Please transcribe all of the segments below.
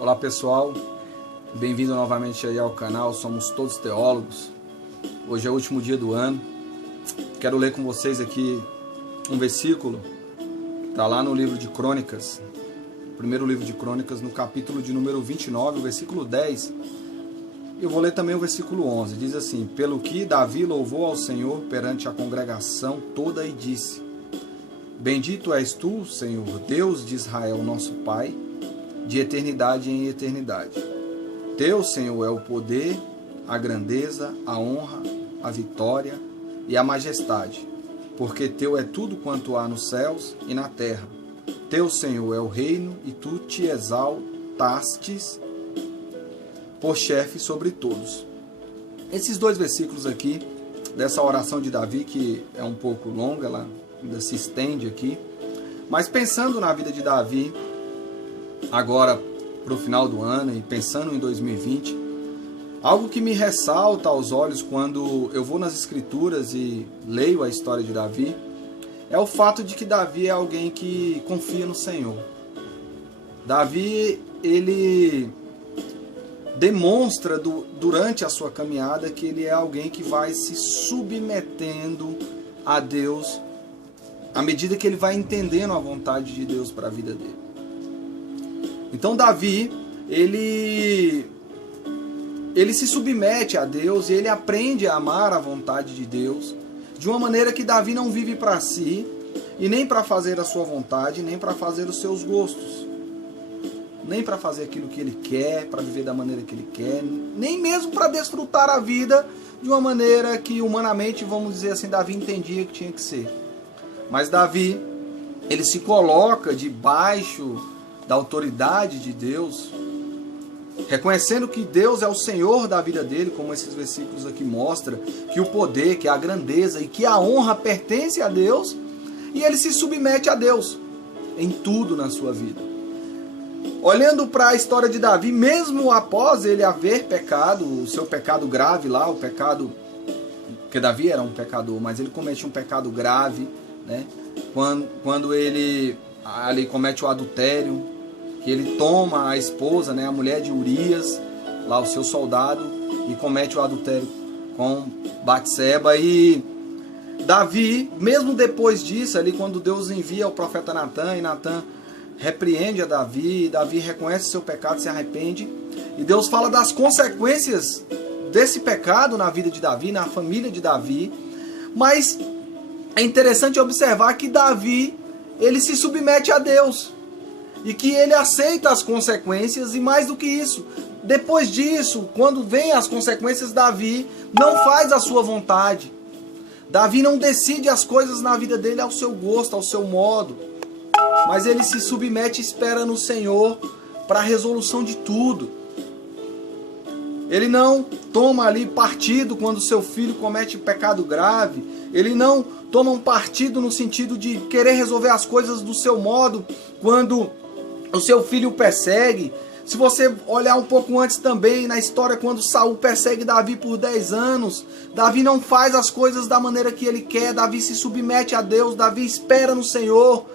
Olá pessoal, bem-vindo novamente aí ao canal Somos Todos Teólogos. Hoje é o último dia do ano. Quero ler com vocês aqui um versículo, está lá no livro de Crônicas, primeiro livro de Crônicas, no capítulo de número 29, o versículo 10. Eu vou ler também o versículo 11, diz assim: pelo que Davi louvou ao Senhor perante a congregação toda e disse: bendito és tu, Senhor, Deus de Israel, nosso Pai, de eternidade em eternidade. Teu, Senhor, é o poder, a grandeza, a honra, a vitória e a majestade, porque teu é tudo quanto há nos céus e na terra. Teu, Senhor, é o reino e tu te exaltastes por chefe sobre todos. Esses dois versículos aqui, dessa oração de Davi, que é um pouco longa, ela ainda se estende aqui, mas pensando na vida de Davi, agora para o final do ano e pensando em 2020, algo que me ressalta aos olhos quando eu vou nas escrituras e leio a história de Davi, é o fato de que Davi é alguém que confia no Senhor. Davi, ele demonstra durante a sua caminhada que ele é alguém que vai se submetendo a Deus à medida que ele vai entendendo a vontade de Deus para a vida dele. Então Davi, ele se submete a Deus e ele aprende a amar a vontade de Deus de uma maneira que Davi não vive para si e nem para fazer a sua vontade, nem para fazer os seus gostos, nem para fazer aquilo que ele quer, para viver da maneira que ele quer, nem mesmo para desfrutar a vida de uma maneira que humanamente, vamos dizer assim, Davi entendia que tinha que ser. Mas Davi, ele se coloca debaixo da autoridade de Deus, reconhecendo que Deus é o Senhor da vida dele, como esses versículos aqui mostram, que o poder, que a grandeza e que a honra pertence a Deus, e ele se submete a Deus em tudo na sua vida. Olhando para a história de Davi, mesmo após ele haver pecado, o seu pecado grave lá, o pecado, porque Davi era um pecador, mas ele comete um pecado grave, né? Quando ele ali comete o adultério, que ele toma a esposa, né, a mulher de Urias, lá o seu soldado, e comete o adultério com Batseba. E Davi, mesmo depois disso, ali quando Deus envia o profeta Natan, e Natan repreende a Davi, e Davi reconhece seu pecado, se arrepende, e Deus fala das consequências desse pecado na vida de Davi, na família de Davi. Mas é interessante observar que Davi, ele se submete a Deus e que ele aceita as consequências, e mais do que isso, depois disso, quando vem as consequências, Davi não faz a sua vontade. Davi não decide as coisas na vida dele ao seu gosto, ao seu modo, mas ele se submete e espera no Senhor para a resolução de tudo. Ele não toma ali partido quando seu filho comete pecado grave. Ele não toma um partido no sentido de querer resolver as coisas do seu modo quando o seu filho o persegue. Se você olhar um pouco antes também na história, quando Saul persegue Davi por 10 anos, Davi não faz as coisas da maneira que ele quer. Davi se submete a Deus, Davi espera no Senhor.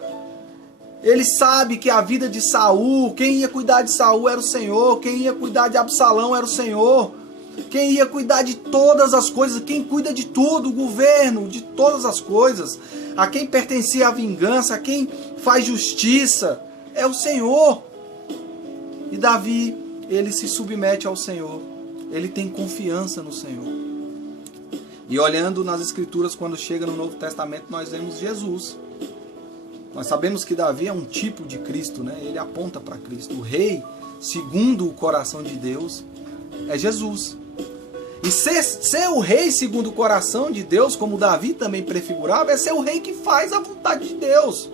Ele sabe que a vida de Saul, quem ia cuidar de Saul era o Senhor, quem ia cuidar de Absalão era o Senhor, quem ia cuidar de todas as coisas, quem cuida de tudo, o governo, de todas as coisas, a quem pertencia a vingança, a quem faz justiça, é o Senhor. E Davi, ele se submete ao Senhor, ele tem confiança no Senhor. E olhando nas Escrituras, quando chega no Novo Testamento, nós vemos Jesus. Nós sabemos que Davi é um tipo de Cristo, né? Ele aponta para Cristo. O rei, segundo o coração de Deus, é Jesus. E ser o rei segundo o coração de Deus, como Davi também prefigurava, é ser o rei que faz a vontade de Deus.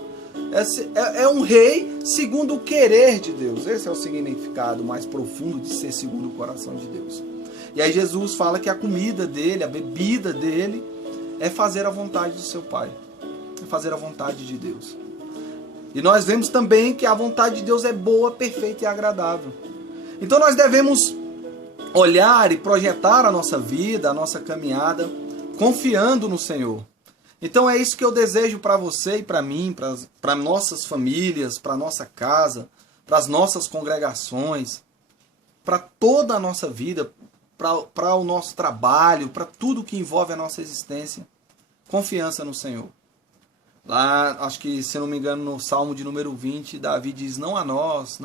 É um rei segundo o querer de Deus. Esse é o significado mais profundo de ser segundo o coração de Deus. E aí Jesus fala que a comida dele, a bebida dele, é fazer a vontade do seu Pai. É fazer a vontade de Deus. E nós vemos também que a vontade de Deus é boa, perfeita e agradável. Então nós devemos olhar e projetar a nossa vida, a nossa caminhada, confiando no Senhor. Então é isso que eu desejo para você e para mim, para nossas famílias, para nossa casa, para as nossas congregações, para toda a nossa vida, para o nosso trabalho, para tudo que envolve a nossa existência. Confiança no Senhor. Lá, acho que, se não me engano, no Salmo de número 20, Davi diz: não a nós,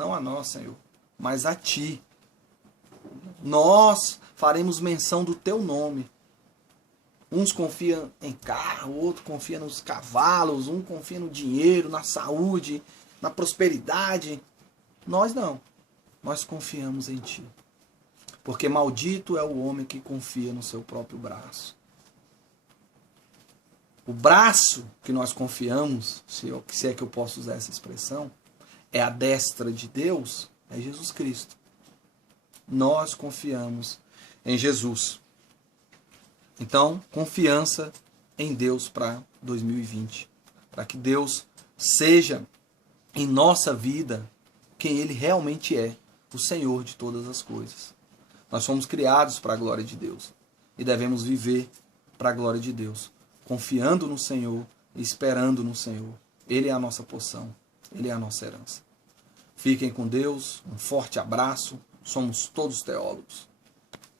Senhor, mas a Ti. Nós faremos menção do Teu nome. Uns confiam em carro, outro confia nos cavalos, um confia no dinheiro, na saúde, na prosperidade. Nós não. Nós confiamos em Ti. Porque maldito é o homem que confia no seu próprio braço. O braço que nós confiamos, se é que eu posso usar essa expressão, é a destra de Deus, é Jesus Cristo. Nós confiamos em Jesus. Então, confiança em Deus para 2020. Para que Deus seja em nossa vida quem Ele realmente é, o Senhor de todas as coisas. Nós fomos criados para a glória de Deus e devemos viver para a glória de Deus, confiando no Senhor e esperando no Senhor. Ele é a nossa porção, Ele é a nossa herança. Fiquem com Deus, um forte abraço, somos todos teólogos.